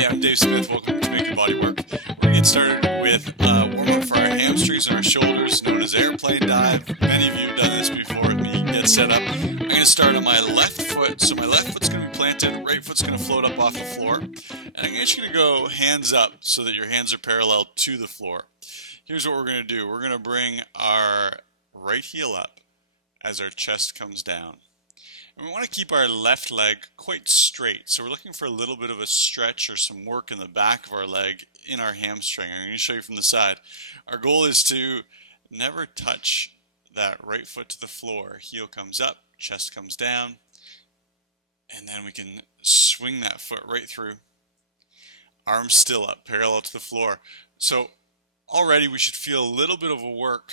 Hey, I'm Dave Smith. Welcome to Make Your Body Work. We're going to get started with warm-up for our hamstrings and our shoulders, known as airplane dive. Many of you have done this before with me. Get set up. I'm going to start on my left foot. So my left foot's going to be planted, right foot's going to float up off the floor. And I'm just going to go hands up so that your hands are parallel to the floor. Here's what we're going to do. We're going to bring our right heel up as our chest comes down. And we want to keep our left leg quite straight. So we're looking for a little bit of a stretch or some work in the back of our leg in our hamstring. I'm going to show you from the side. Our goal is to never touch that right foot to the floor. Heel comes up, chest comes down, and then we can swing that foot right through. Arms still up, parallel to the floor. So already we should feel a little bit of a work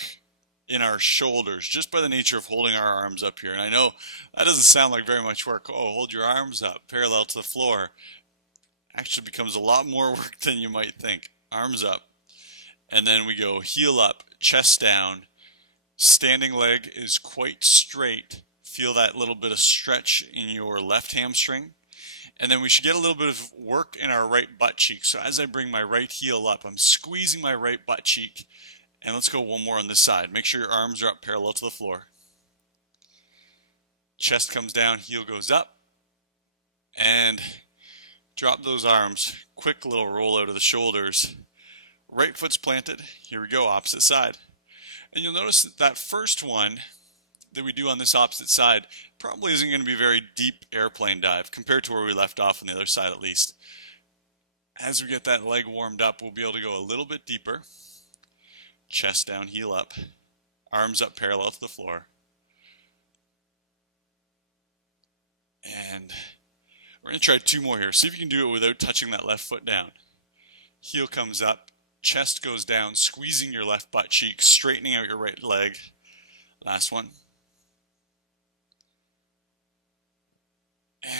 in our shoulders just by the nature of holding our arms up here. And I know that doesn't sound like very much work. Oh, hold your arms up parallel to the floor. Actually becomes a lot more work than you might think. Arms up, and then we go heel up, chest down. Standing leg is quite straight. Feel that little bit of stretch in your left hamstring. And then we should get a little bit of work in our right butt cheek. So as I bring my right heel up, I'm squeezing my right butt cheek. And let's go one more on this side. Make sure your arms are up parallel to the floor. Chest comes down, heel goes up. And drop those arms. Quick little roll out of the shoulders. Right foot's planted. Here we go, opposite side. And you'll notice that that first one that we do on this opposite side probably isn't going to be a very deep airplane dive compared to where we left off on the other side at least. As we get that leg warmed up, we'll be able to go a little bit deeper. Chest down, heel up, arms up parallel to the floor. And we're going to try two more here. See if you can do it without touching that left foot down. Heel comes up, chest goes down, squeezing your left butt cheek, straightening out your right leg. Last one.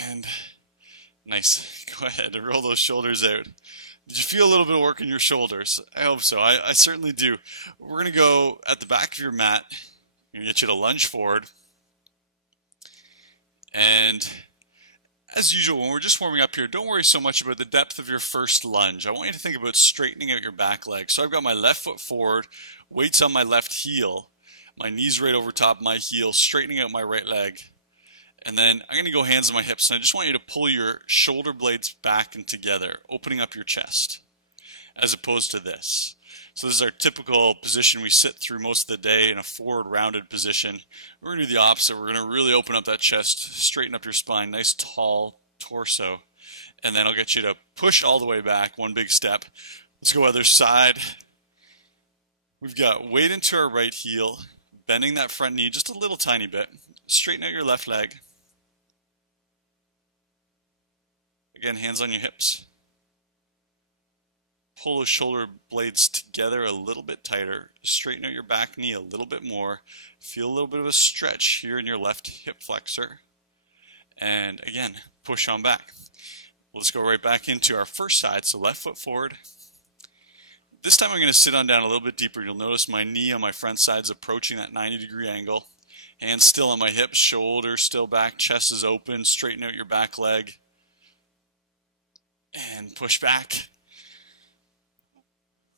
And nice. Go ahead and roll those shoulders out. Did you feel a little bit of work in your shoulders? I hope so. I certainly do. We're going to go at the back of your mat. I'm going to get you to lunge forward. And as usual, when we're just warming up here, don't worry so much about the depth of your first lunge. I want you to think about straightening out your back leg. So I've got my left foot forward, weights on my left heel, my knees right over top of my heel, straightening out my right leg. And then I'm going to go hands on my hips, and I just want you to pull your shoulder blades back and together, opening up your chest, as opposed to this. So this is our typical position we sit through most of the day in a forward rounded position. We're going to do the opposite. We're going to really open up that chest, straighten up your spine, nice tall torso. And then I'll get you to push all the way back, one big step. Let's go other side. We've got weight into our right heel, bending that front knee just a little tiny bit. Straighten out your left leg. Again, hands on your hips. Pull those shoulder blades together a little bit tighter. Straighten out your back knee a little bit more. Feel a little bit of a stretch here in your left hip flexor. And again, push on back. Let's go right back into our first side. So left foot forward. This time I'm going to sit on down a little bit deeper. You'll notice my knee on my front side is approaching that 90-degree angle. Hands still on my hips, shoulders still back, chest is open. Straighten out your back leg. And push back.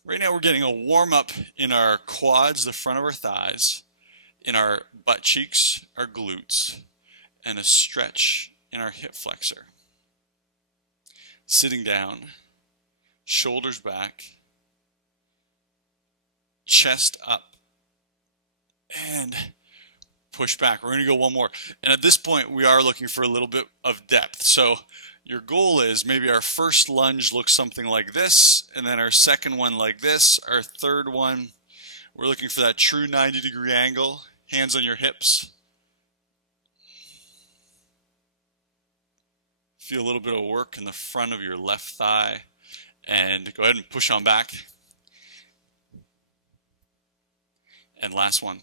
Right now we're getting a warm up in our quads, the front of our thighs, in our butt cheeks, our glutes, and a stretch in our hip flexor. Sitting down, shoulders back, chest up, and push back. We're going to go one more. And at this point we are looking for a little bit of depth. So your goal is maybe our first lunge looks something like this, and then our second one like this, our third one, we're looking for that true 90-degree angle, hands on your hips. Feel a little bit of work in the front of your left thigh, and go ahead and push on back. And last one.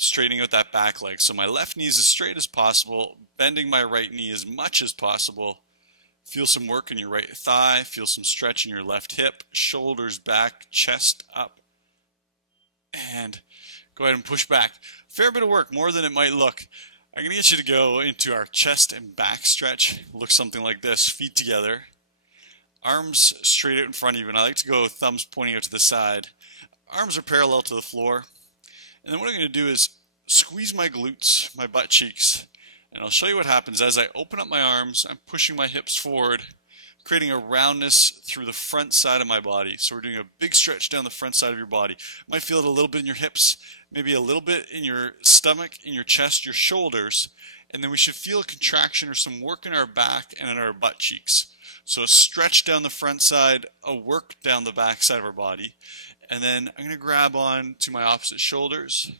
Straightening out that back leg. So my left knee is as straight as possible, bending my right knee as much as possible. Feel some work in your right thigh, feel some stretch in your left hip, shoulders back, chest up, and go ahead and push back. Fair bit of work, more than it might look. I'm going to get you to go into our chest and back stretch. Look something like this, feet together, Arms straight out in front of you, and I like to go thumbs pointing out to the side. Arms are parallel to the floor. And then what I'm going to do is squeeze my glutes, my butt cheeks. And I'll show you what happens. As I open up my arms, I'm pushing my hips forward, creating a roundness through the front side of my body. So we're doing a big stretch down the front side of your body. You might feel it a little bit in your hips, maybe a little bit in your stomach, in your chest, your shoulders. And then we should feel a contraction or some work in our back and in our butt cheeks. So a stretch down the front side, a work down the back side of our body. And then I'm going to grab on to my opposite shoulders.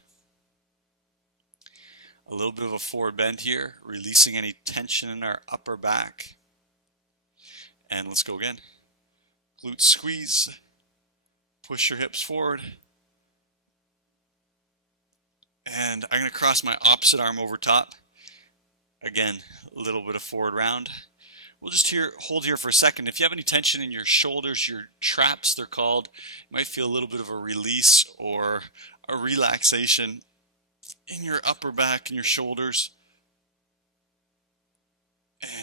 A little bit of a forward bend here, releasing any tension in our upper back. And let's go again. Glute squeeze. Push your hips forward. And I'm going to cross my opposite arm over top. Again, a little bit of forward round. We'll just hold here for a second. If you have any tension in your shoulders, your traps they're called, you might feel a little bit of a release or a relaxation in your upper back and your shoulders.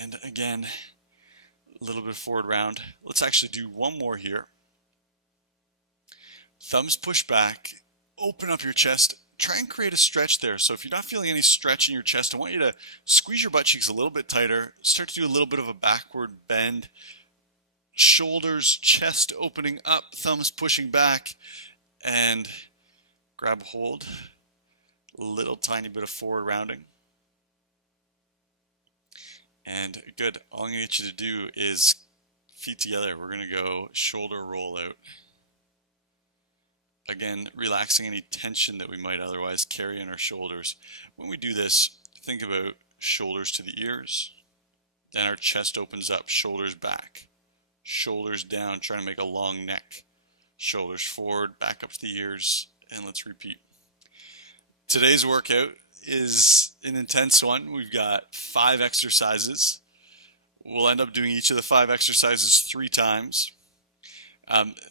And again, a little bit of forward round. Let's actually do one more here. Thumbs push back, open up your chest. Try and create a stretch there. So if you're not feeling any stretch in your chest, I want you to squeeze your butt cheeks a little bit tighter. Start to do a little bit of a backward bend. Shoulders, chest opening up, thumbs pushing back, and grab hold. A little tiny bit of forward rounding. And good. All I'm going to get you to do is feet together. We're going to go shoulder roll out. Again, relaxing any tension that we might otherwise carry in our shoulders. When we do this, think about shoulders to the ears. Then our chest opens up, shoulders back. Shoulders down, trying to make a long neck. Shoulders forward, back up to the ears, and let's repeat. Today's workout is an intense one. We've got 5 exercises. We'll end up doing each of the 5 exercises 3 times.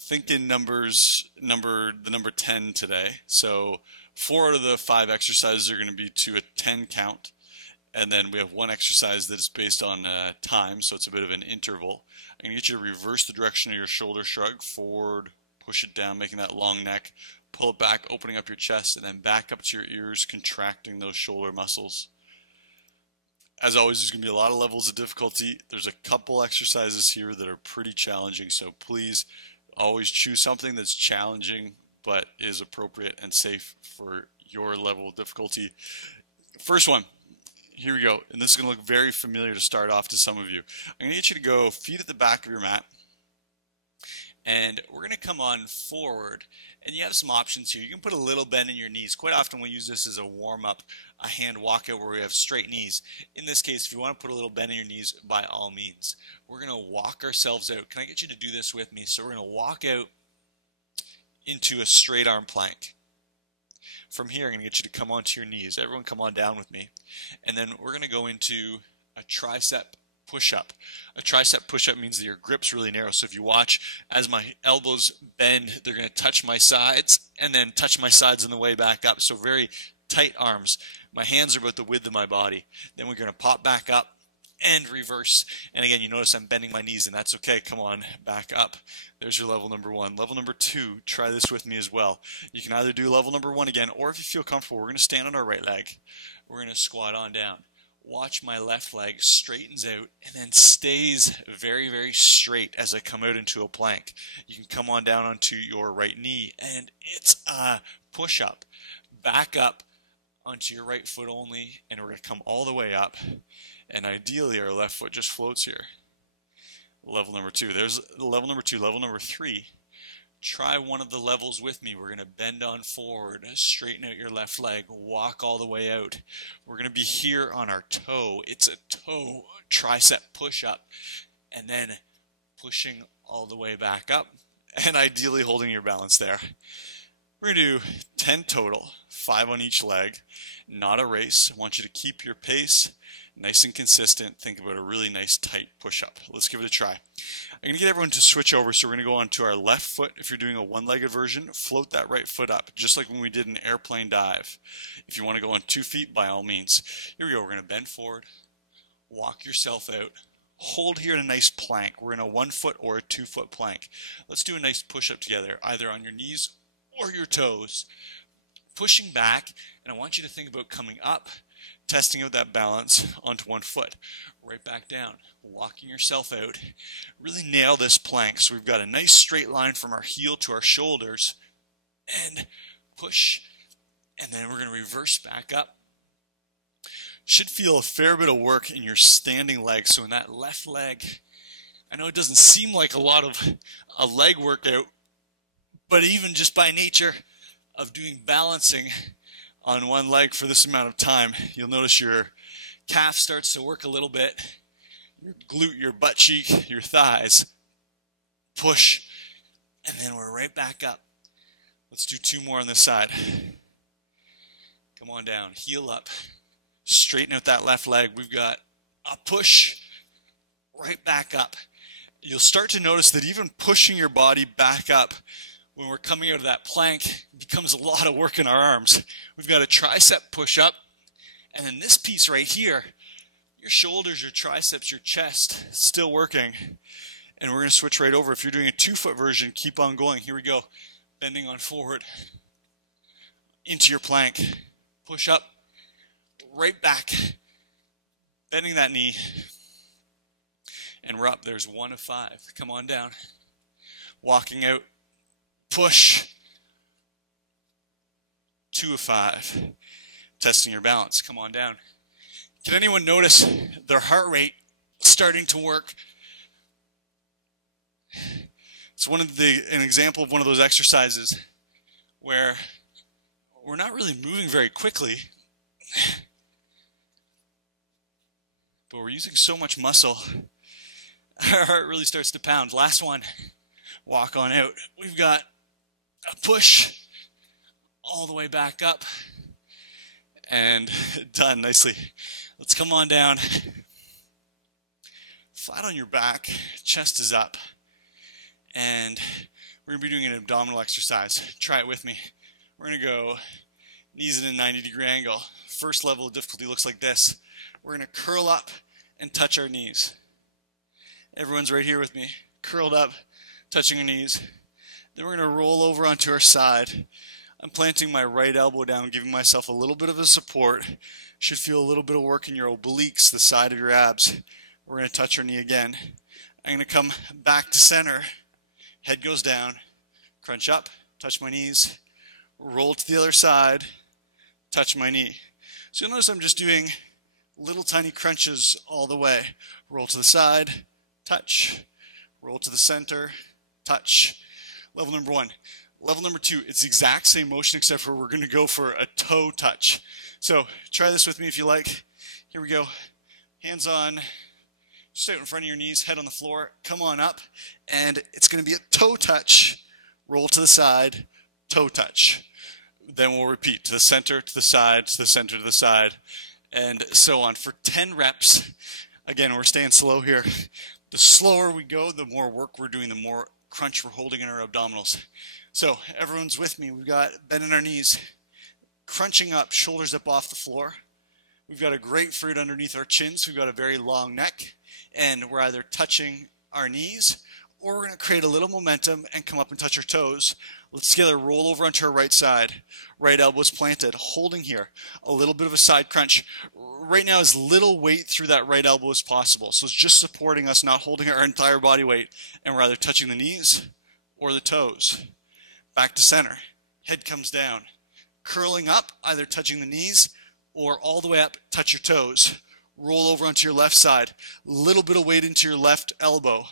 Think in the number 10 today. So 4 out of the 5 exercises are going to be to a 10 count. And then we have 1 exercise that is based on time, so it's a bit of an interval. I'm going to get you to reverse the direction of your shoulder shrug, forward, push it down, making that long neck, pull it back, opening up your chest, and then back up to your ears, contracting those shoulder muscles. As always, there's going to be a lot of levels of difficulty. There's a couple exercises here that are pretty challenging, so please always choose something that's challenging but is appropriate and safe for your level of difficulty. First one, here we go, and this is going to look very familiar to start off to some of you. I'm going to get you to go feet at the back of your mat, and we're going to come on forward, and you have some options here. You can put a little bend in your knees. Quite often we'll use this as a warm-up, a hand walkout where we have straight knees. In this case, if you want to put a little bend in your knees, by all means. We're going to walk ourselves out. Can I get you to do this with me? So we're going to walk out into a straight arm plank. From here, I'm going to get you to come onto your knees. Everyone come on down with me. And then we're going to go into a tricep push-up. A tricep push-up means that your grip's really narrow. So if you watch, as my elbows bend, they're going to touch my sides and then touch my sides on the way back up. So very tight arms. My hands are about the width of my body. Then we're going to pop back up and reverse. And again, you notice I'm bending my knees, and that's okay. Come on, back up. There's your level number 1. Level number 2, try this with me as well. You can either do level number 1 again, or if you feel comfortable, we're going to stand on our right leg. We're going to squat on down. Watch my left leg straightens out and then stays very, very straight as I come out into a plank. You can come on down onto your right knee, and it's a push-up. Back up onto your right foot only, and we're going to come all the way up. And ideally, our left foot just floats here. Level number 2. There's level number 2. Level number 3. Try one of the levels with me. We're going to bend on forward, straighten out your left leg, walk all the way out. We're going to be here on our toe. It's a toe tricep push-up, and then pushing all the way back up, and ideally holding your balance there. We're going to do 10 total, 5 on each leg. Not a race. I want you to keep your pace nice and consistent. Think about a really nice tight push-up. Let's give it a try. I'm going to get everyone to switch over, so we're going to go on to our left foot. If you're doing a one-legged version, float that right foot up, just like when we did an airplane dive. If you want to go on 2 feet, by all means. Here we go. We're going to bend forward, walk yourself out, hold here in a nice plank. We're in a 1 foot or a 2 foot plank. Let's do a nice push-up together, either on your knees or your toes. Pushing back, and I want you to think about coming up, testing out that balance onto 1 foot. Right back down, walking yourself out. Really nail this plank. So we've got a nice straight line from our heel to our shoulders, and push, and then we're going to reverse back up. Should feel a fair bit of work in your standing leg. So in that left leg, I know it doesn't seem like a lot of a leg workout, but even just by nature of doing balancing on one leg for this amount of time, you'll notice your calf starts to work a little bit, your glute, your butt cheek, your thighs. Push, and then we're right back up. Let's do 2 more on this side. Come on down, heel up. Straighten out that left leg. We've got a push, right back up. You'll start to notice that even pushing your body back up when we're coming out of that plank becomes a lot of work in our arms. We've got a tricep push-up, and then this piece right here, your shoulders, your triceps, your chest, still working. And we're going to switch right over. If you're doing a 2 foot version, keep on going. Here we go. Bending on forward into your plank. Push up. Right back, bending that knee, and we're up. There's 1 of 5. Come on down. Walking out, push, 2 of 5. Testing your balance. Come on down. Can anyone notice their heart rate starting to work? It's an example of one of those exercises where we're not really moving very quickly, but we're using so much muscle, our heart really starts to pound. Last one, walk on out. We've got a push all the way back up, and done nicely. Let's come on down. Flat on your back, chest is up, and we're going to be doing an abdominal exercise. Try it with me. We're going to go knees at a 90-degree angle. First level of difficulty looks like this. We're going to curl up and touch our knees. Everyone's right here with me. Curled up, touching our knees. Then we're going to roll over onto our side. I'm planting my right elbow down, giving myself a little bit of a support. Should feel a little bit of work in your obliques, the side of your abs. We're going to touch our knee again. I'm going to come back to center. Head goes down. Crunch up, touch my knees. Roll to the other side, touch my knee. So you'll notice I'm just doing little tiny crunches all the way. Roll to the side, touch. Roll to the center, touch. Level number 1. Level number 2, it's the exact same motion except for we're going to go for a toe touch. So try this with me if you like. Here we go. Hands on, just out in front of your knees, head on the floor. Come on up, and it's going to be a toe touch. Roll to the side, toe touch. Then we'll repeat to the center, to the side, to the center, to the side, and so on for 10 reps. Again, we're staying slow here. The slower we go, the more work we're doing, the more crunch we're holding in our abdominals. So everyone's with me. We've got bending our knees, crunching up, shoulders up off the floor. We've got a grapefruit underneath our chins. We've got a very long neck, and we're either touching our knees or we're going to create a little momentum and come up and touch our toes. Let's together roll over onto our right side. Right elbow's planted, holding here. A little bit of a side crunch. Right now, as little weight through that right elbow as possible. So it's just supporting us, not holding our entire body weight. And we're either touching the knees or the toes. Back to center. Head comes down. Curling up, either touching the knees or all the way up, touch your toes. Roll over onto your left side. Little bit of weight into your left elbow.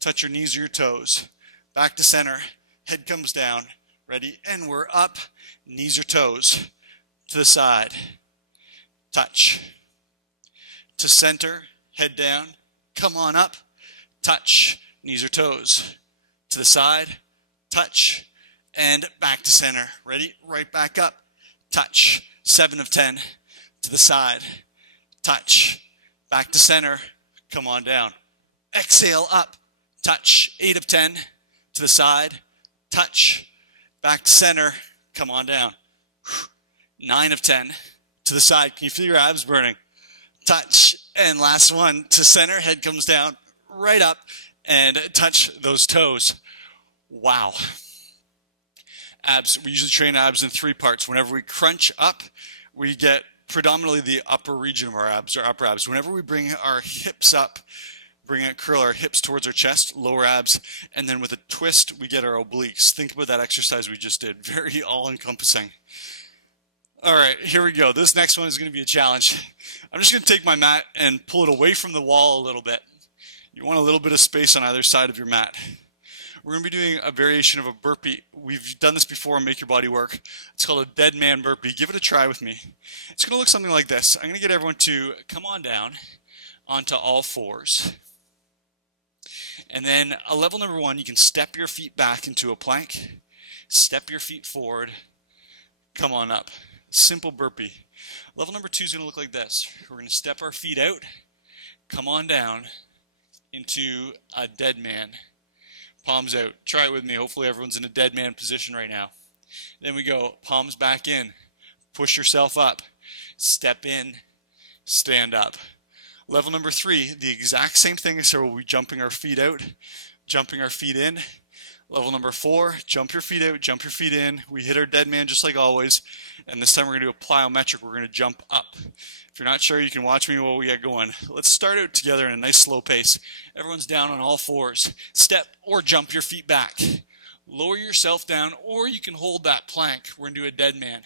Touch your knees or your toes. Back to center. Head comes down. Ready? And we're up. Knees or toes. To the side. Touch. To center. Head down. Come on up. Touch. Knees or toes. To the side. Touch. And back to center. Ready? Right back up. Touch. 7 of 10. To the side. Touch. Back to center. Come on down. Exhale up. Touch. 8 of 10. To the side. Touch. Back to center. Come on down. 9 of 10. To the side. Can you feel your abs burning? Touch. And last one, to center, head comes down, right up, and touch those toes. Wow. Abs, we usually train abs in 3 parts. Whenever we crunch up, we get predominantly the upper region of our abs, or upper abs. Whenever we bring our hips up, curl our hips towards our chest, lower abs, and then with a twist, we get our obliques. Think about that exercise we just did. Very all-encompassing. All right, here we go. This next one is going to be a challenge. I'm just going to take my mat and pull it away from the wall a little bit. You want a little bit of space on either side of your mat. We're going to be doing a variation of a burpee. We've done this before on Make Your Body Work. It's called a Deadman Burpee. Give it a try with me. It's going to look something like this. I'm going to get everyone to come on down onto all fours. And then level number 1, you can step your feet back into a plank. Step your feet forward. Come on up. Simple burpee. Level number 2 is going to look like this. We're going to step our feet out, come on down into a dead man. Palms out. Try it with me. Hopefully everyone's in a dead man position right now. Then we go palms back in. Push yourself up. Step in. Stand up. Level number 3, the exact same thing. So we'll be jumping our feet out, jumping our feet in. Level number 4, jump your feet out, jump your feet in. We hit our dead man just like always. And this time we're going to do a plyometric. We're going to jump up. If you're not sure, you can watch me while we get going. Let's start out together in a nice slow pace. Everyone's down on all fours. Step or jump your feet back. Lower yourself down, or you can hold that plank. We're going to do a dead man.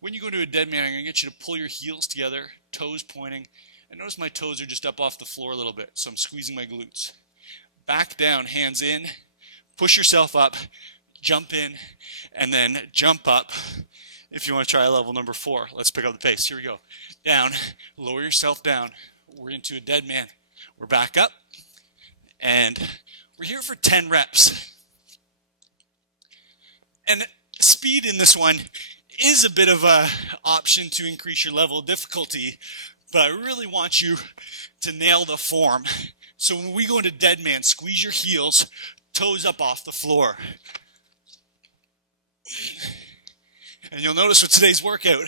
When you go to a dead man, I'm going to get you to pull your heels together, toes pointing. And notice my toes are just up off the floor a little bit, so I'm squeezing my glutes. Back down, hands in. Push yourself up, jump in, and then jump up. If you want to try level number 4, let's pick up the pace. Here we go. Down, lower yourself down. We're into a dead man. We're back up, and we're here for 10 reps. And speed in this one is a bit of an option to increase your level of difficulty, but I really want you to nail the form. So when we go into dead man, squeeze your heels, toes up off the floor. And you'll notice with today's workout,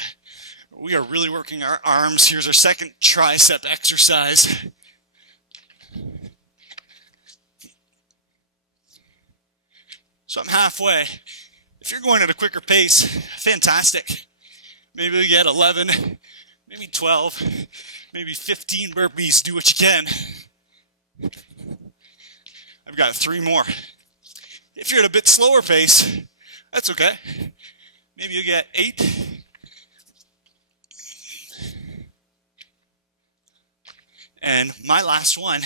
we are really working our arms. Here's our second tricep exercise. So I'm halfway. If you're going at a quicker pace, fantastic. Maybe we get 11, maybe 12, maybe 15 burpees. Do what you can. I've got 3 more. If you're at a bit slower pace, that's okay. Maybe you get 8. And my last one.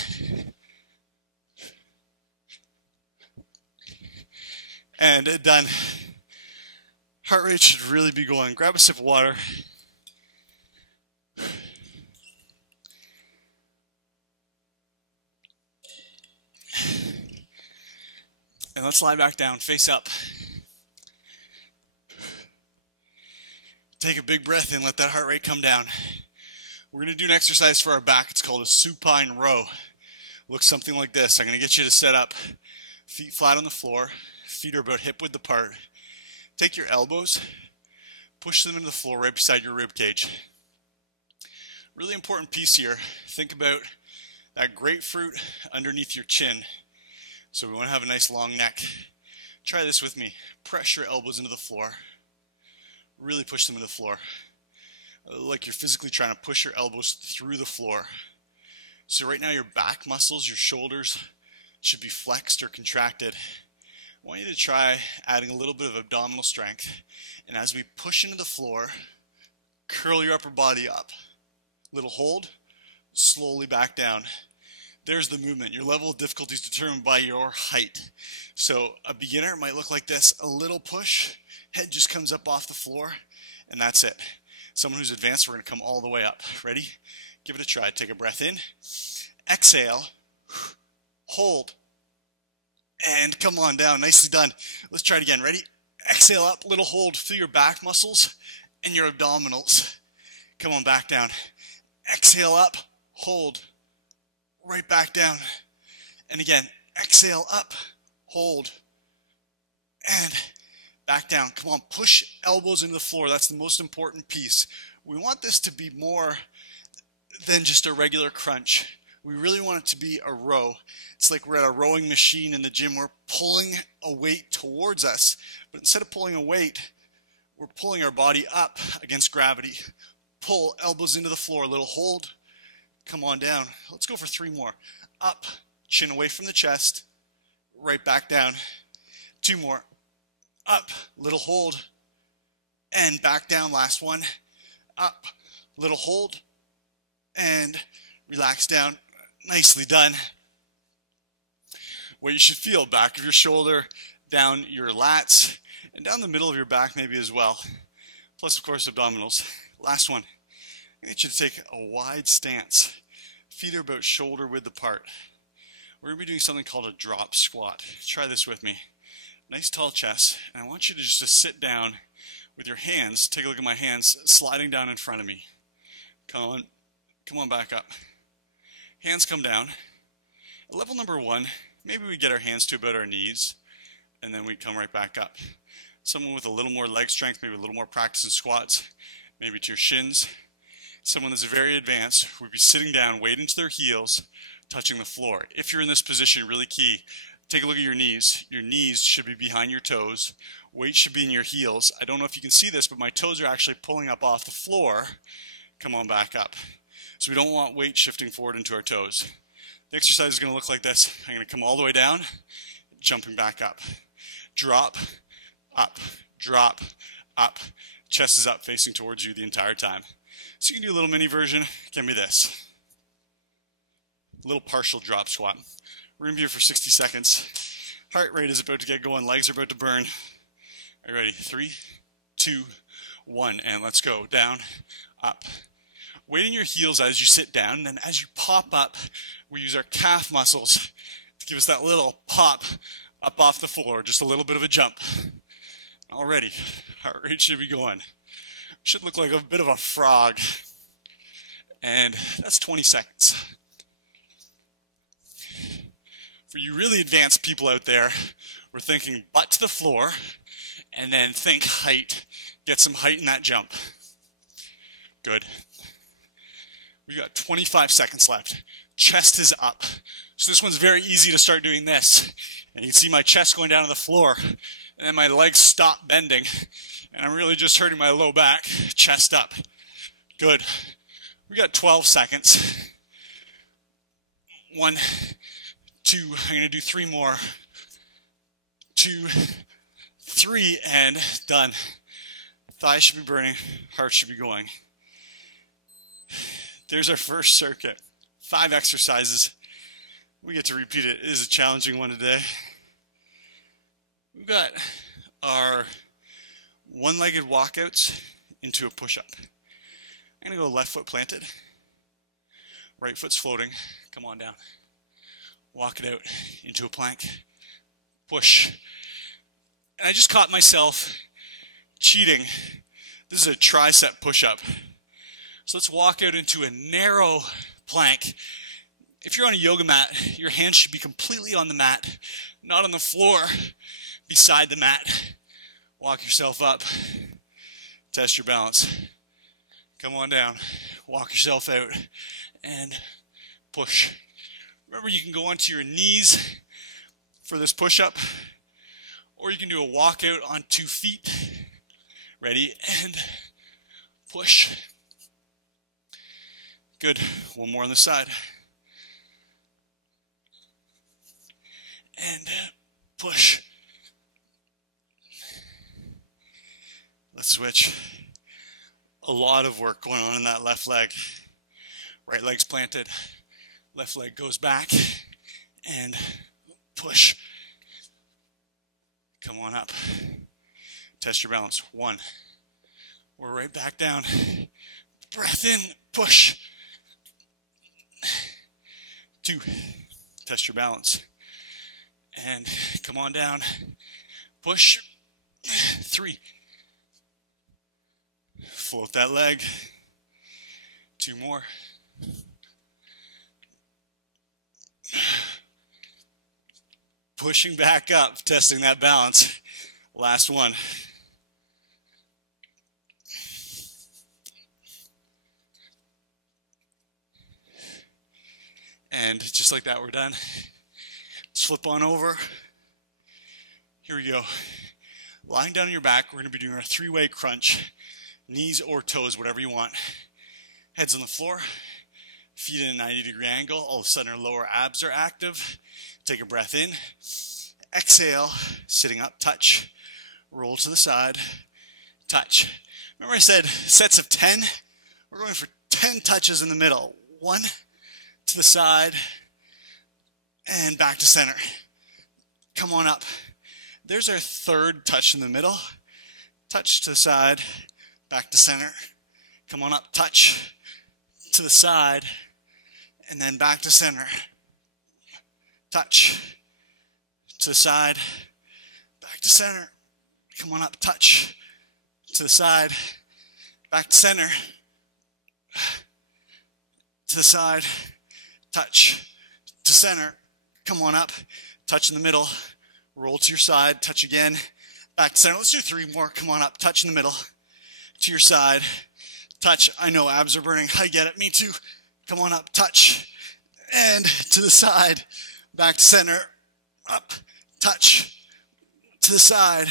And done. Heart rate should really be going. Grab a sip of water. And let's lie back down, face up. Take a big breath in, let that heart rate come down. We're going to do an exercise for our back. It's called a Supine Row. Looks something like this. I'm going to get you to set up, feet flat on the floor, feet are about hip width apart. Take your elbows, push them into the floor right beside your rib cage. Really important piece here. Think about that grapefruit underneath your chin. So we want to have a nice long neck. Try this with me. Press your elbows into the floor. Really push them into the floor. Like you're physically trying to push your elbows through the floor. So right now your back muscles, your shoulders should be flexed or contracted. I want you to try adding a little bit of abdominal strength. And as we push into the floor, curl your upper body up. Little hold, slowly back down. There's the movement. Your level of difficulty is determined by your height. So a beginner might look like this. A little push, head just comes up off the floor, and that's it. Someone who's advanced, we're going to come all the way up. Ready? Give it a try. Take a breath in. Exhale. Hold. And come on down. Nicely done. Let's try it again. Ready? Exhale up. Little hold. Feel your back muscles and your abdominals. Come on, back down. Exhale up. Hold. Right back down. And again, exhale up. Hold. And back down. Come on, push elbows into the floor. That's the most important piece. We want this to be more than just a regular crunch. We really want it to be a row. It's like we're at a rowing machine in the gym. We're pulling a weight towards us. But instead of pulling a weight, we're pulling our body up against gravity. Pull, elbows into the floor, a little hold. Come on down. Let's go for 3 more. Up, chin away from the chest. Right back down. 2 more. Up, little hold. And back down, last one. Up, little hold. And relax down. Nicely done. What you should feel, back of your shoulder, down your lats, and down the middle of your back maybe as well. Plus, of course, abdominals. Last one. I need you to take a wide stance. Feet are about shoulder width apart. We're going to be doing something called a drop squat. Try this with me. Nice tall chest. And I want you to just sit down with your hands. Take a look at my hands sliding down in front of me. Come on back up. Hands come down. At level number 1, maybe we get our hands to about our knees, and then we come right back up. Someone with a little more leg strength, maybe a little more practice in squats, maybe to your shins. Someone that's very advanced would be sitting down, weight into their heels, touching the floor. If you're in this position, really key, take a look at your knees. Your knees should be behind your toes. Weight should be in your heels. I don't know if you can see this, but my toes are actually pulling up off the floor. Come on back up. So we don't want weight shifting forward into our toes. The exercise is going to look like this. I'm going to come all the way down, jumping back up. Drop, up, drop, up. Chest is up, facing towards you the entire time. So you can do a little mini version. It can be this. A little partial drop squat. We're going to be here for 60 seconds. Heart rate is about to get going. Legs are about to burn. Are you ready? 3, 2, 1. And let's go. Down, up. Weight in your heels as you sit down, and then as you pop up, we use our calf muscles to give us that little pop up off the floor, just a little bit of a jump. Already, heart rate should be going. Should look like a bit of a frog. And that's 20 seconds. For you really advanced people out there, we're thinking butt to the floor, and then think height. Get some height in that jump. Good. We've got 25 seconds left. Chest is up. So this one's very easy to start doing this. And you can see my chest going down to the floor. And then my legs stop bending. And I'm really just hurting my low back. Chest up. Good. We got 12 seconds. 1, 2. I'm going to do 3 more. 2, 3, and done. Thighs should be burning. Heart should be going. There's our first circuit. 5 exercises. We get to repeat it. It is a challenging one today. We've got our one-legged walkouts into a push-up. I'm going to go left foot planted. Right foot's floating. Come on down. Walk it out into a plank. Push. And I just caught myself cheating. This is a tricep push-up. So let's walk out into a narrow plank. If you're on a yoga mat, your hands should be completely on the mat, not on the floor beside the mat. Walk yourself up. Test your balance. Come on down. Walk yourself out and push. Remember, you can go onto your knees for this push-up, or you can do a walkout on 2 feet. Ready? And push. Good. One more on the side. And push. Let's switch. A lot of work going on in that left leg. Right leg's planted. Left leg goes back. And push. Come on up. Test your balance. 1. We're right back down. Breath in. Push. 2. Test your balance. And come on down. Push. 3. Float that leg. 2 more. Pushing back up, testing that balance. Last one. And just like that, we're done. Let's flip on over. Here we go. Lying down on your back, we're going to be doing our three-way crunch. Knees or toes, whatever you want. Heads on the floor. Feet in a 90-degree angle. All of a sudden, our lower abs are active. Take a breath in. Exhale. Sitting up. Touch. Roll to the side. Touch. Remember I said sets of 10? We're going for 10 touches in the middle. 1 to the side and back to center. Come on up. There's our third touch in the middle. Touch to the side, back to center. Come on up. Touch to the side and then back to center. Touch to the side, back to center. Come on up. Touch to the side, back to center. To the side, touch to center, come on up, touch in the middle, roll to your side, touch again, back to center. Let's do 3 more. Come on up, touch in the middle, to your side, touch. I know abs are burning. I get it. Me too. Come on up, touch, and to the side, back to center, up, touch, to the side,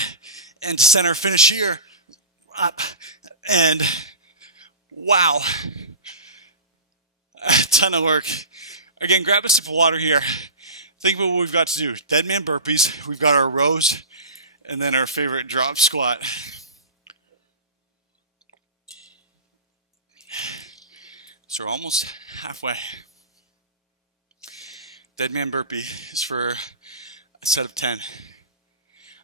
and to center. Finish here, up, and wow. A ton of work. Again, grab a sip of water here. Think about what we've got to do. Deadman burpees. We've got our rows, and then our favorite drop squat. So we're almost halfway. Deadman burpee is for a set of 10.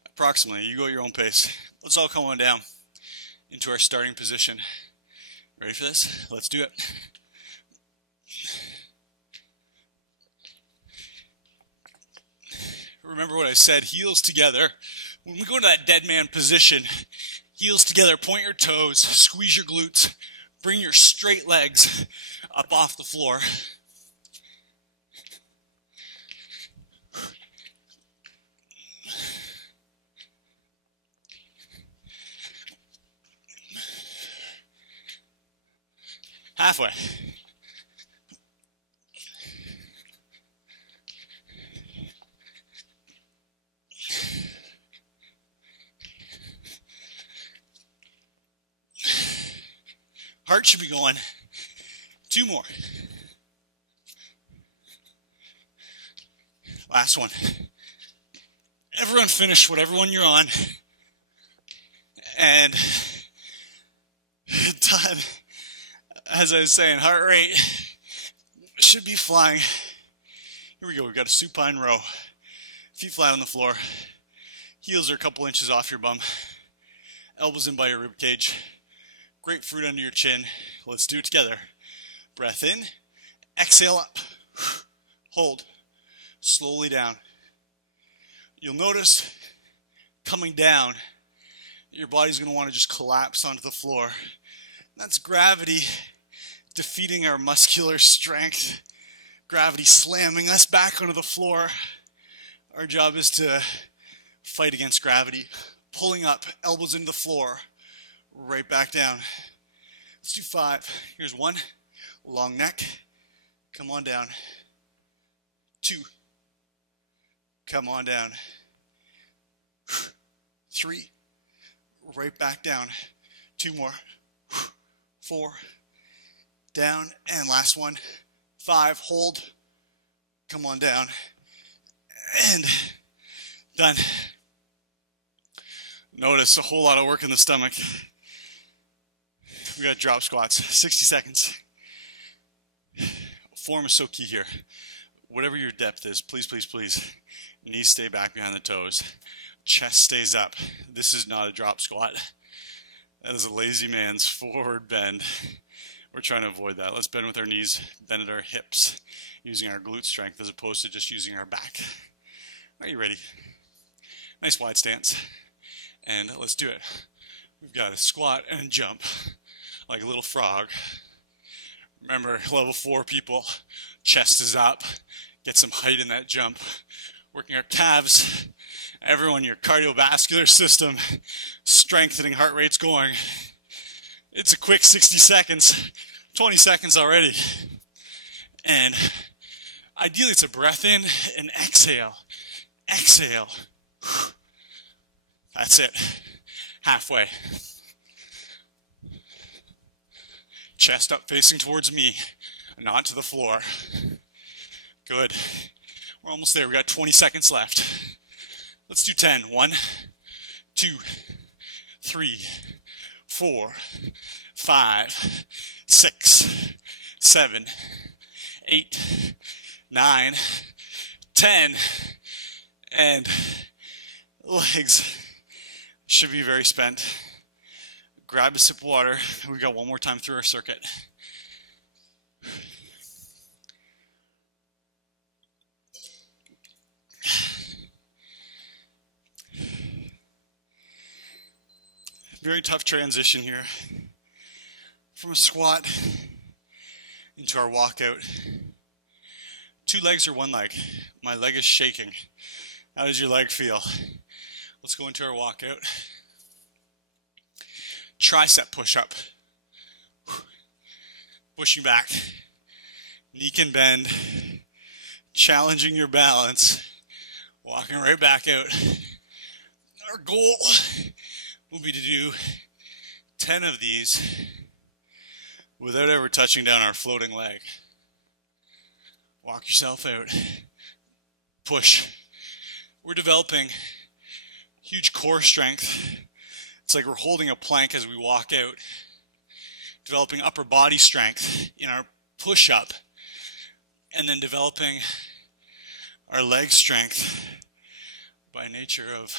Approximately. You go at your own pace. Let's all come on down into our starting position. Ready for this? Let's do it. Remember what I said, heels together. When we go into that dead man position, heels together, point your toes, squeeze your glutes, bring your straight legs up off the floor. Halfway. Heart should be going. 2 more. Last one. Everyone finish whatever one you're on. And done. As I was saying, heart rate should be flying. Here we go. We've got a supine row. Feet flat on the floor. Heels are a couple inches off your bum. Elbows in by your rib cage. Grapefruit under your chin. Let's do it together. Breath in. Exhale up. Hold. Slowly down. You'll notice coming down, your body's going to want to just collapse onto the floor. That's gravity defeating our muscular strength. Gravity slamming us back onto the floor. Our job is to fight against gravity. Pulling up, elbows into the floor. Right back down. Let's do 5. Here's 1. Long neck. Come on down. 2. Come on down. 3. Right back down. 2 more. 4. Down. And last one. 5. Hold. Come on down. And done. Notice a whole lot of work in the stomach. We got drop squats, 60 seconds. Form is so key here. Whatever your depth is, please, please, please. Knees stay back behind the toes. Chest stays up. This is not a drop squat. That is a lazy man's forward bend. We're trying to avoid that. Let's bend with our knees, bend at our hips, using our glute strength as opposed to just using our back. Are you ready? Nice wide stance. And let's do it. We've got a squat and a jump, like a little frog. Remember, level 4 people, chest is up. Get some height in that jump. Working our calves. Everyone, your cardiovascular system, strengthening, heart rate's going. It's a quick 60 seconds, 20 seconds already. And Ideally, it's a breath in and exhale. Exhale. That's it. Halfway. Chest up facing towards me, not to the floor. Good. We're almost there. We got 20 seconds left. Let's do 10. 1, 2, 3, 4, 5, 6, 7, 8, 9, 10. And legs should be very spent. Grab a sip of water. We got one more time through our circuit. Very tough transition here from a squat into our walkout. 2 legs or 1 leg? My leg is shaking. How does your leg feel? Let's go into our walkout. Tricep push-up. Pushing back. Knee can bend. Challenging your balance. Walking right back out. Our goal will be to do 10 of these without ever touching down our floating leg. Walk yourself out. Push. We're developing huge core strength. It's like we're holding a plank as we walk out. Developing upper body strength in our push-up. And then developing our leg strength by nature of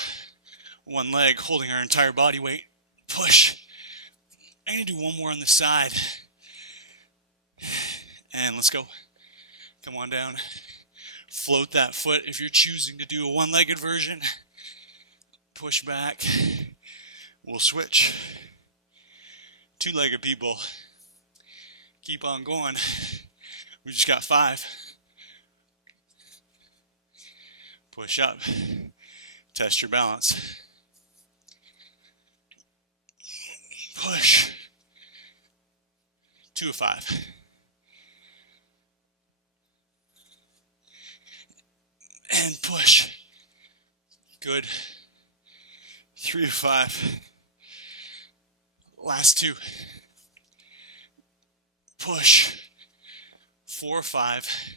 1 leg holding our entire body weight. Push. I'm going to do 1 more on the side. And let's go. Come on down. Float that foot if you're choosing to do a 1-legged version. Push back. We'll switch. 2-legged people. Keep on going. We just got 5. Push up. Test your balance. Push. 2 of 5. And push. Good. 3 of 5. Last 2. Push. 4 of 5.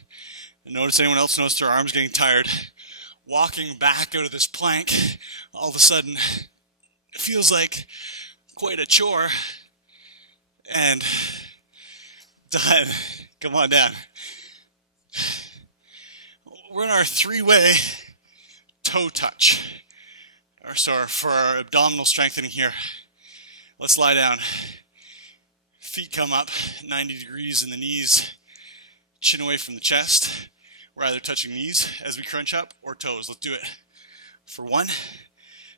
And notice anyone else notice their arms getting tired. Walking back out of this plank, all of a sudden, it feels like quite a chore. And done. Come on down. We're in our 3-way toe touch. For our abdominal strengthening here. Let's lie down. Feet come up 90 degrees in the knees. Chin away from the chest. We're either touching knees as we crunch up or toes. Let's do it. For 1,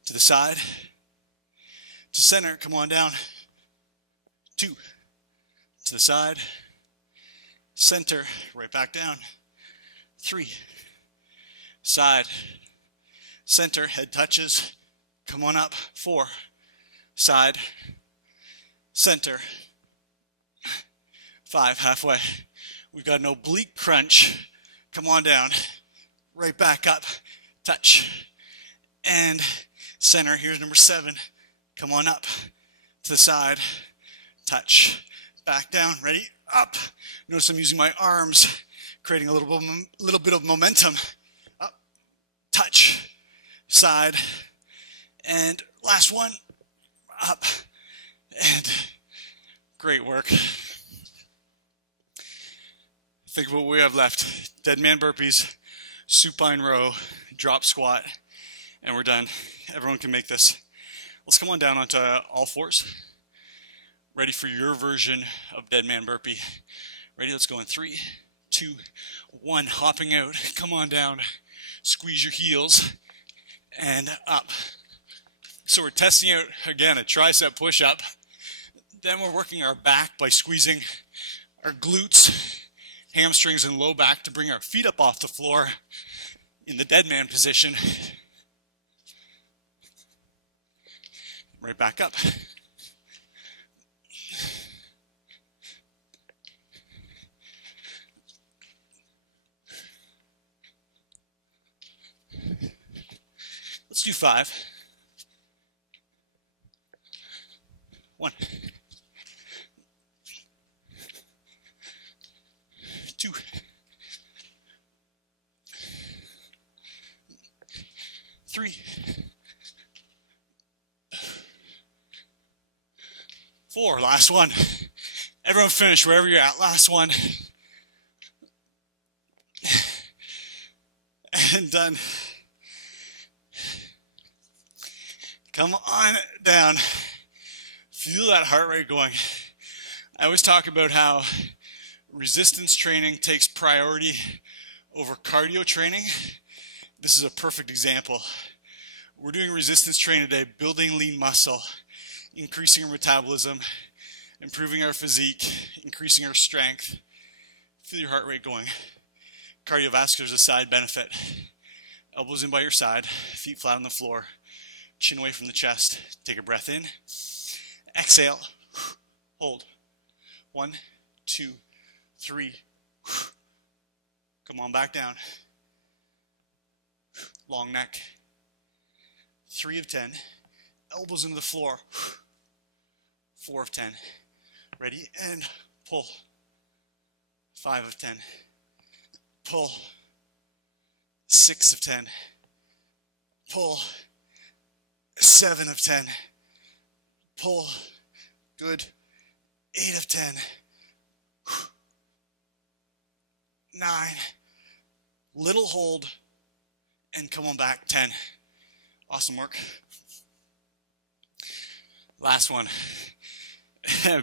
to the side, to center, come on down. 2, to the side, center, right back down. 3, side, center, head touches, come on up. 4, side, center. 5, halfway. We've got an oblique crunch. Come on down, right back up, touch, and center. Here's number 7. Come on up, to the side, touch, back down, ready, up. Notice I'm using my arms, creating a little bit of momentum. Up, touch, side, and last one, up, and great work. Think of what we have left. Deadman Burpees, Supine Row, drop squat, and we're done. Everyone can make this. Let's come on down onto all fours. Ready for your version of Deadman Burpee. Ready? Let's go in 3, 2, 1. Hopping out. Come on down. Squeeze your heels and up. So we're testing out, again, a tricep push-up. Then we're working our back by squeezing our glutes, hamstrings, and low back to bring our feet up off the floor in the dead man position. Right back up. do 5. 1, 2, 3, 4. Last one. Everyone finish wherever you're at. Last one. And done. Come on down. Feel that heart rate going. I always talk about how resistance training takes priority over cardio training. This is a perfect example. We're doing resistance training today, building lean muscle, increasing our metabolism, improving our physique, increasing our strength. Feel your heart rate going. Cardiovascular is a side benefit. Elbows in by your side, feet flat on the floor, chin away from the chest. Take a breath in. Exhale. Hold. 1, 2, 3. Come on back down. Long neck. 3 of 10. Elbows into the floor. 4 of 10. Ready? And pull. 5 of 10. Pull. 6 of 10. Pull. 7 of 10. Pull. Good. 8 of 10. 9. Little hold. And come on back. 10. Awesome work. Last one.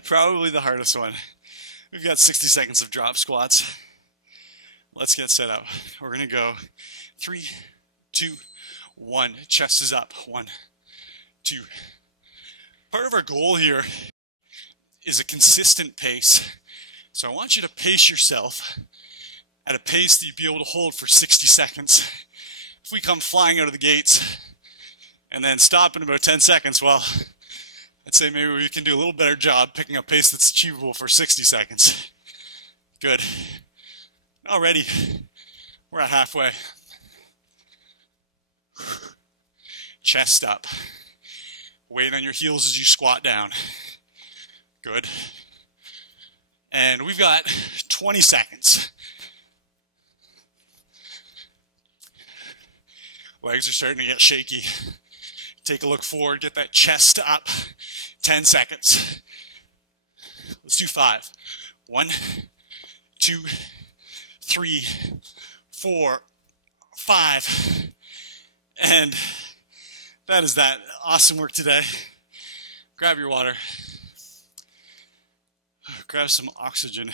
Probably the hardest one. We've got 60 seconds of drop squats. Let's get set up. We're going to go 3, 2, 1. Chest is up. 1, 2. Part of our goal here is a consistent pace. So I want you to pace yourself at a pace that you'd be able to hold for 60 seconds. If we come flying out of the gates and then stop in about 10 seconds, well, I'd say maybe we can do a little better job picking a pace that's achievable for 60 seconds. Good. Already, we're at halfway. Chest up. Weight on your heels as you squat down. Good. And we've got 20 seconds. Legs are starting to get shaky. Take a look forward, get that chest up. 10 seconds. Let's do 5. 1, 2, 3, 4, 5. And that is that. Awesome work today. Grab your water. Grab some oxygen.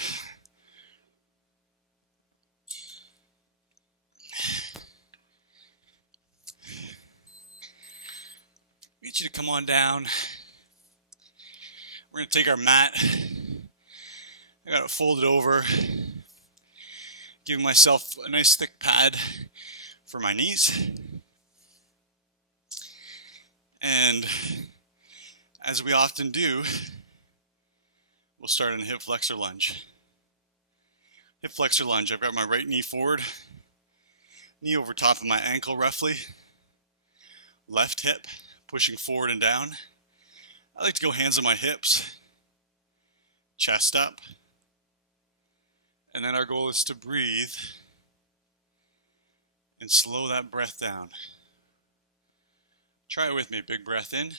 Get you to come on down. We're going to take our mat. I got it folded over. Giving myself a nice thick pad for my knees. And as we often do, we'll start in a hip flexor lunge. Hip flexor lunge. I've got my right knee forward, knee over top of my ankle roughly, left hip pushing forward and down. I like to go hands on my hips, chest up, and then our goal is to breathe and slow that breath down. Try it with me. Big breath in.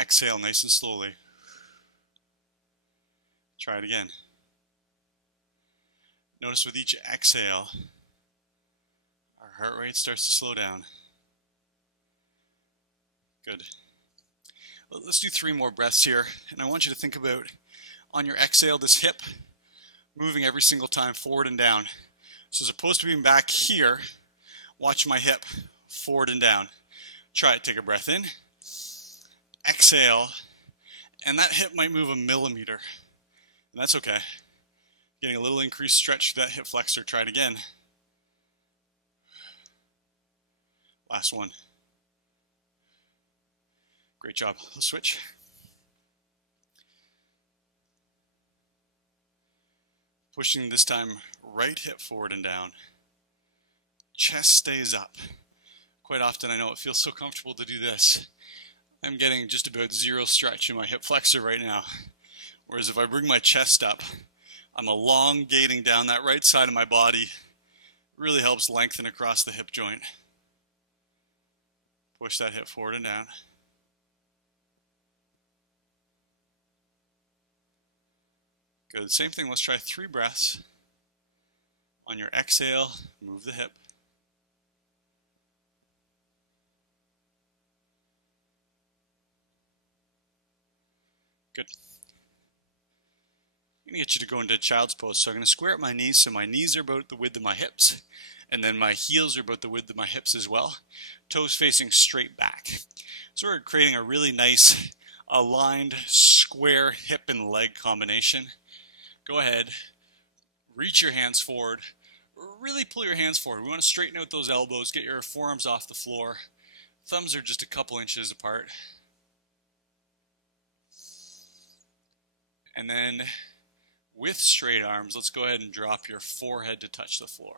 Exhale nice and slowly. Try it again. Notice with each exhale, our heart rate starts to slow down. Good. Let's do 3 more breaths here. And I want you to think about, on your exhale, this hip moving every single time forward and down. So as opposed to being back here, watch my hip forward and down. Try it. Take a breath in. Exhale. And that hip might move a millimeter. And that's okay. Getting a little increased stretch to that hip flexor. Try it again. Last one. Great job. Let's switch. Pushing this time right hip forward and down. Chest stays up. Quite often I know it feels so comfortable to do this. I'm getting just about zero stretch in my hip flexor right now. Whereas if I bring my chest up, I'm elongating down that right side of my body. It really helps lengthen across the hip joint. Push that hip forward and down. Good. Same thing. Let's try 3 breaths. On your exhale, move the hip. Good. I'm going to get you to go into child's pose. So I'm going to square up my knees so my knees are about the width of my hips. And then my heels are about the width of my hips as well. Toes facing straight back. So we're creating a really nice aligned square hip and leg combination. Go ahead, reach your hands forward, really pull your hands forward. We want to straighten out those elbows, get your forearms off the floor. Thumbs are just a couple inches apart. And then with straight arms, let's go ahead and drop your forehead to touch the floor.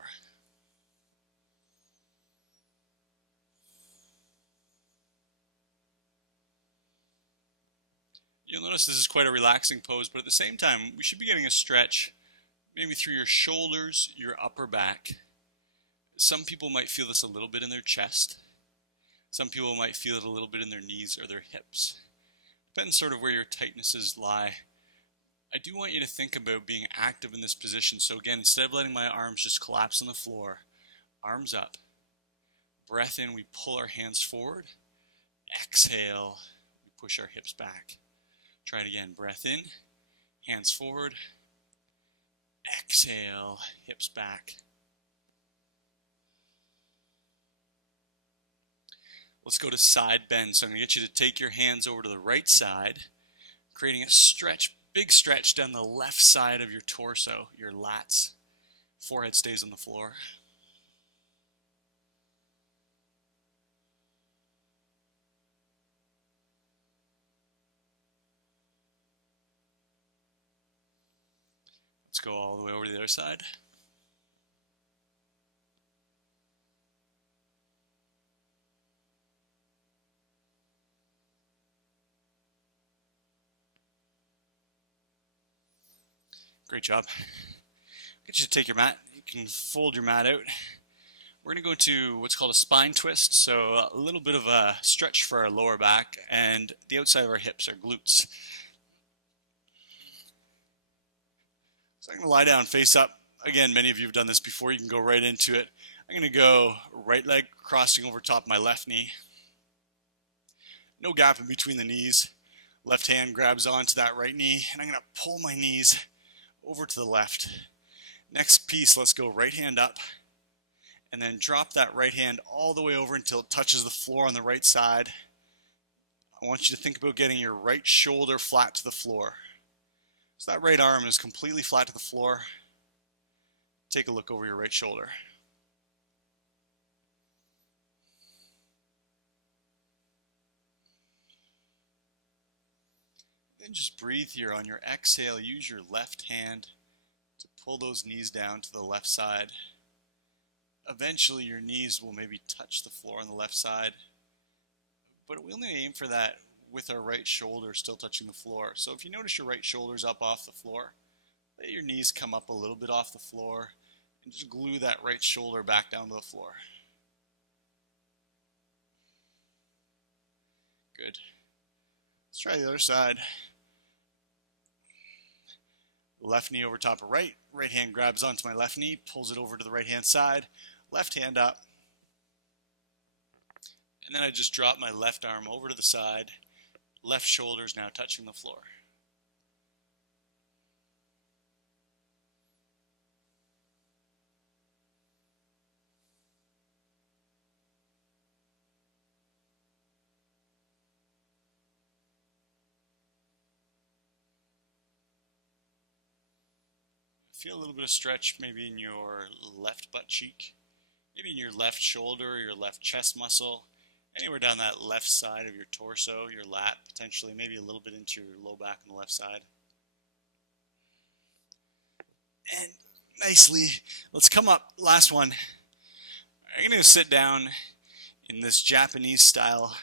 You'll notice this is quite a relaxing pose, but at the same time, we should be getting a stretch maybe through your shoulders, your upper back. Some people might feel this a little bit in their chest. Some people might feel it a little bit in their knees or their hips. Depends sort of where your tightnesses lie. I do want you to think about being active in this position. So again, instead of letting my arms just collapse on the floor, arms up. Breath in, we pull our hands forward. Exhale, we push our hips back. Try it again. Breath in, hands forward. Exhale, hips back. Let's go to side bend. So I'm going to get you to take your hands over to the right side, creating a stretch, big stretch down the left side of your torso, your lats. Forehead stays on the floor. Let's go all the way over to the other side. Great job. Get you to take your mat. You can fold your mat out. We're going to go to what's called a spine twist. So a little bit of a stretch for our lower back and the outside of our hips, our glutes. So I'm going to lie down, face up. Again, many of you have done this before. You can go right into it. I'm going to go right leg crossing over top of my left knee. No gap in between the knees. Left hand grabs onto that right knee, and I'm going to pull my knees over to the left. Next piece, let's go right hand up, and then drop that right hand all the way over until it touches the floor on the right side. I want you to think about getting your right shoulder flat to the floor. So that right arm is completely flat to the floor. Take a look over your right shoulder. Then just breathe here. On your exhale, use your left hand to pull those knees down to the left side. Eventually your knees will maybe touch the floor on the left side, but we only aim for that with our right shoulder still touching the floor. So if you notice your right shoulder's up off the floor, let your knees come up a little bit off the floor and just glue that right shoulder back down to the floor. Good. Let's try the other side. Left knee over top of right. Right hand grabs onto my left knee, pulls it over to the right hand side. Left hand up. And then I just drop my left arm over to the side. Left shoulder is now touching the floor. Feel a little bit of stretch maybe in your left butt cheek, maybe in your left shoulder, your left chest muscle, anywhere down that left side of your torso, your lat, potentially, maybe a little bit into your low back on the left side. And nicely, let's come up, last one. I'm going to sit down in this Japanese style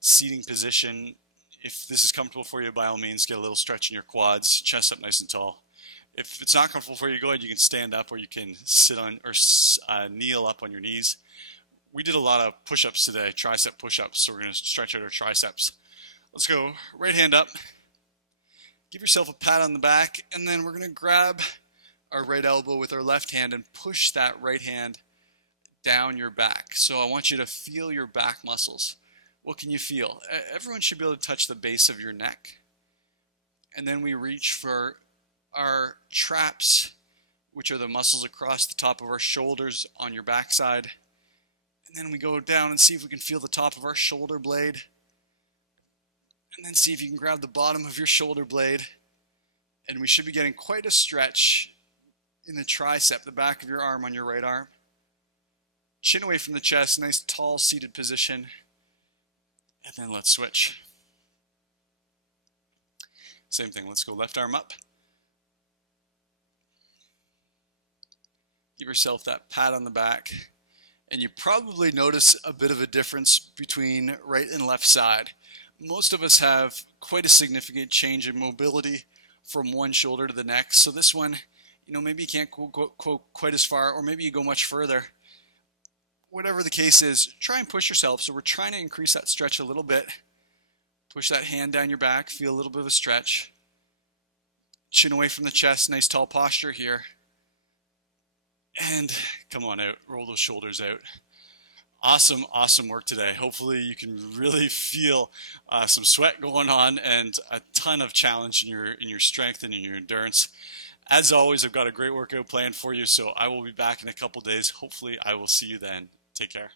seating position. If this is comfortable for you, by all means, get a little stretch in your quads, chest up nice and tall. If it's not comfortable for you, go ahead. You can stand up, or you can sit on or kneel up on your knees. We did a lot of push-ups today, tricep push-ups, so we're going to stretch out our triceps. Let's go right hand up. Give yourself a pat on the back, and then we're going to grab our right elbow with our left hand and push that right hand down your back. So I want you to feel your back muscles. What can you feel? Everyone should be able to touch the base of your neck. And then we reach for our traps, which are the muscles across the top of our shoulders on your backside. And then we go down and see if we can feel the top of our shoulder blade. And then see if you can grab the bottom of your shoulder blade. And we should be getting quite a stretch in the tricep, the back of your arm on your right arm. Chin away from the chest, nice tall seated position. And then let's switch. Same thing, let's go left arm up. Give yourself that pat on the back. And you probably notice a bit of a difference between right and left side. Most of us have quite a significant change in mobility from one shoulder to the next. So this one, maybe you can't go quite as far, or maybe you go much further. Whatever the case is, try and push yourself. So we're trying to increase that stretch a little bit. Push that hand down your back, feel a little bit of a stretch. Chin away from the chest, nice tall posture here. And come on out, roll those shoulders out. Awesome, awesome work today. Hopefully you can really feel some sweat going on and a ton of challenge in your strength and in your endurance. As always, I've got a great workout planned for you, so I will be back in a couple days. Hopefully I will see you then. Take care.